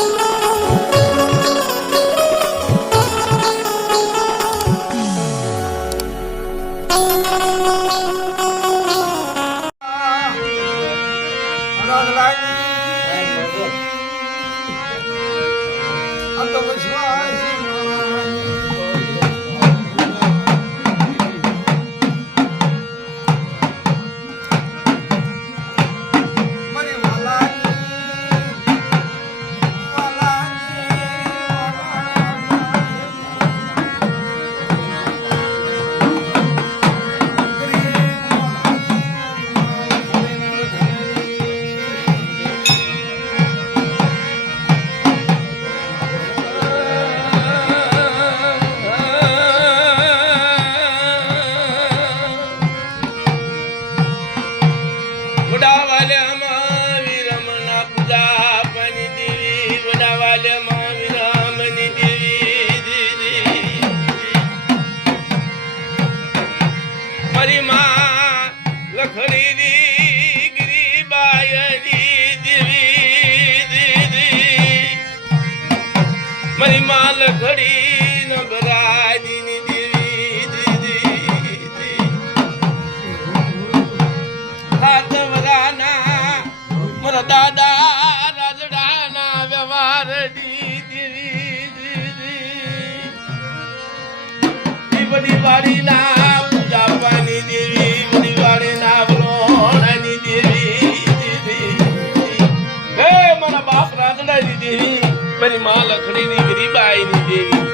Allah. ಕರೇ મારી માં લખણી ની ગરીબાઈ ની દેવી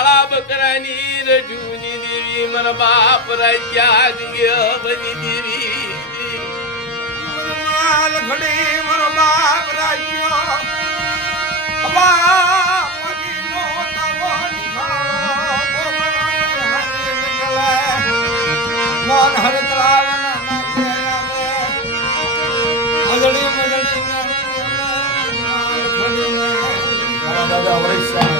કાળા બકરાની રજૂની દેવી મારા બાપ રાજ્યા ગંગેવની દેવી લખડી મારો બાપ રાજ્યો મોન હરતરાવન મજળી મજળી દાદા વૈશ્ય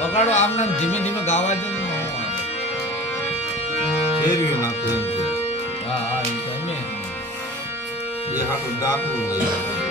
વગાડો આમ નામ ધીમે ધીમે ગાવા દે ફેરવી નાખો હા હા એ તમે એ હાટું ડાકું લઈ